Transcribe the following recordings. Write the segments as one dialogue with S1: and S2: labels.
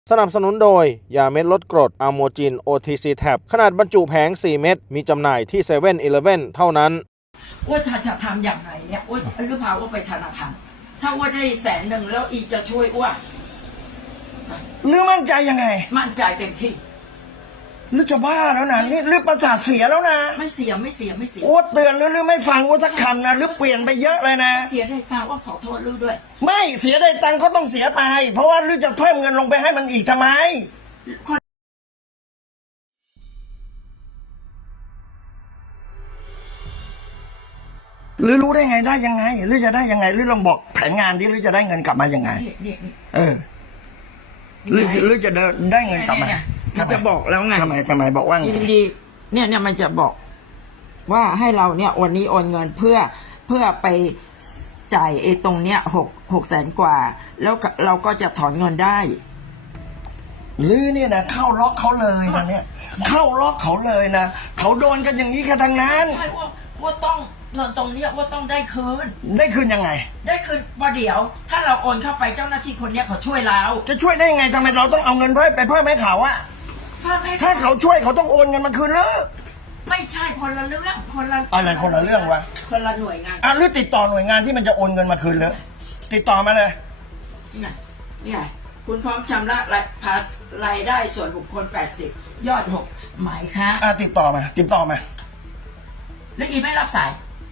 S1: สนับสนุนโดยยาเม็ดลดกรดอะโมจิน OTC Tab ขนาดบรรจุแผง 4 เม็ดมีจำหน่ายที่7 e เ e ่ e เท่านั้น
S2: ว่าจะทำอย่างไรเนี่ยว่าหรือพาว่าไปธนาคารถ้าว่าได้100,000แล้วอีจะช่วยว่า
S3: หรือมั่นใจยังไง
S2: มั่นใจเต็มที่
S3: หรือจะบ้าแล้วนะนี่หรือประสาทเสียแล้วนะ
S2: ไม่เสีย
S3: อ้วเตือนหรือไม่ฟังอ้วสักคำนะหรือเปลี่ยนไปเยอะเลยนะ
S2: เสียได้ข่าวว่าขอโทษลูกด้วย
S3: ไม่เสียได้ตังค์ก็ต้องเสียไปเพราะว่าหรือจะเพิ่มเงินลงไปให้มันอีกทำไมหรือรู้ได้ไงได้ยังไงหรือจะได้ยังไงหรือลองบอกแผนงานที่หรือจะได้เงินกลับมายังไงหรือจะได้เงินกลับมา
S2: จะบอกแล้วไง
S3: ทำไมบอกว่าไง
S2: ดีเนี่ยมันจะบอกว่าให้เราเนี่ยวันนี้โอนเงินเพื่อไปจ่ายไอ้ตรงเนี้ย6 แสนกว่าแล้วเราก็จะถอนเงินได้
S3: หรือเนี่ยนะเข้าล็อกเขาเลยนะเนี่ยเข้าล็อกเขาเลยนะเขาโดนกันอย่างนี้กันทั้งนั้น
S2: ใช่ว่าต้องเงินตรงนี้ว่าต้องได้คืน
S3: ยังไง
S2: ได้คืนว่าเดี๋ยวถ้าเราโอนเข้าไปเจ้าหน้าที่คนนี้เขาช่วยเรา
S3: จะช่วยได้ยังไงทำไมเราต้องเอาเงินเพิ่มให้เขาอะถ้าเขาช่วยเขาต้องโอนเงินมาคืนหรือ
S2: ไม่ใช่คนละเรื่อง
S3: อะไรคนละเรื่องวะ
S2: คนละหน่วยงาน
S3: หรือติดต่อหน่วยงานที่มันจะโอนเงินมาคืนเลยติดต่อมาเลย
S2: นี่คุณพร้อมชำระรายได้ส่วนบุคคล80ยอด6หมายค่ะ
S3: ติดต่อมา
S2: แล้วอีไม่รับสาย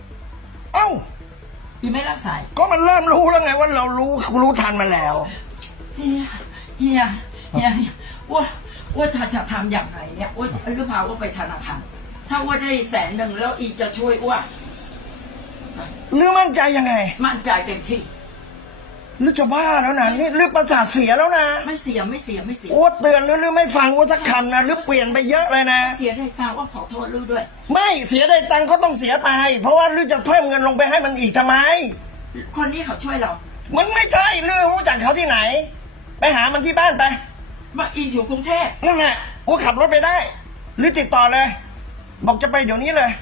S2: อีไม่รับสาย
S3: ก็มันเริ่มรู้แล้วไงว่าเรารู้ทันมาแล้ว
S2: เฮียว่าจะทำอย่างไรเนี่ยว่าหรือพาว่าไปธนาคารถ้าว่าได้100,000แล้วอีจะช่วยว่า
S3: หรือมั่นใจยังไง
S2: มั่นใจเต็มที่
S3: หรือจะบ้าแล้วนะนี่หรือประสาทเสียแล้วนะ
S2: ไม่เสีย
S3: อ้วเตือนหรือไม่ฟังอ้วสักคำนะหรือเปลี่ยนไปเยอะเลยนะ
S2: เสียได้ข่าวว่าขอโทษลูกด้วย
S3: ไม่เสียได้ตังค์ก็ต้องเสียไปเพราะว่าหรือจะเพิ่มเงินลงไปให้มันอีกทำไม
S2: คนนี้เขาช่วยเรา
S3: มันไม่ใช่เรื่องรู้จักเขาที่ไหนไปหามันที่บ้านไป
S2: มาอินอยู่กรุงเทพ
S3: นั่นแหละอ้วขับรถไปได้หรือติดต่อเลยบอกจะไปเดี๋ยวนี้เลย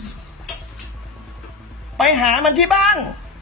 S3: ไปหามันที่บ้าน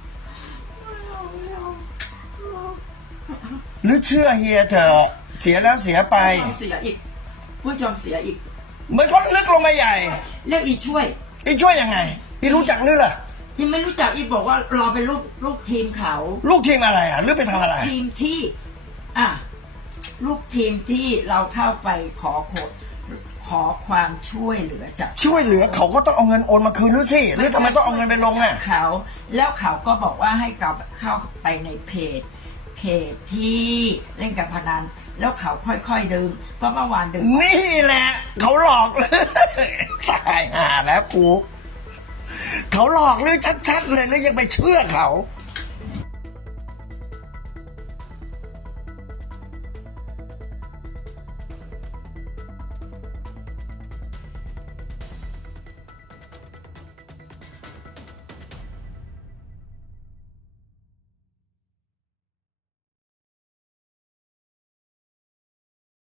S3: หรือเชื่อเฮียเถอะเสียแล้วเสียไป
S2: เสียอีกผู้ชมเสียอีก
S3: มันก็ลึกลงมาใหญ่
S2: เรียกอีช่วย
S3: ยังไงอีรู้จักหรือล่ะ
S2: ยังไม่รู้จักอีบอกว่าเราเป็นลูกทีมเขา
S3: ลูกทีมอะไรหรือไปทำอะไร
S2: ทีมที่ลูกทีมที่เราเข้าไปขอความช่วยเหลือจาก
S3: ช่วยเหลือเขาก็ต้องเอาเงินโอนมาคืนหรือสิหรือทำไมต้องเอาเงินไปลง
S2: เขาแล้วเขาก็บอกว่าให้เข้าไปในเพจที่เล่นการพนันแล้วเขาค่อยๆดึงก็เมื่อวานดึง
S3: นี่แหละเขาหลอกเลยตายห่าแล้วกูเขาหลอกเลยชัดๆเลยแล้วยังไปเชื่อเขา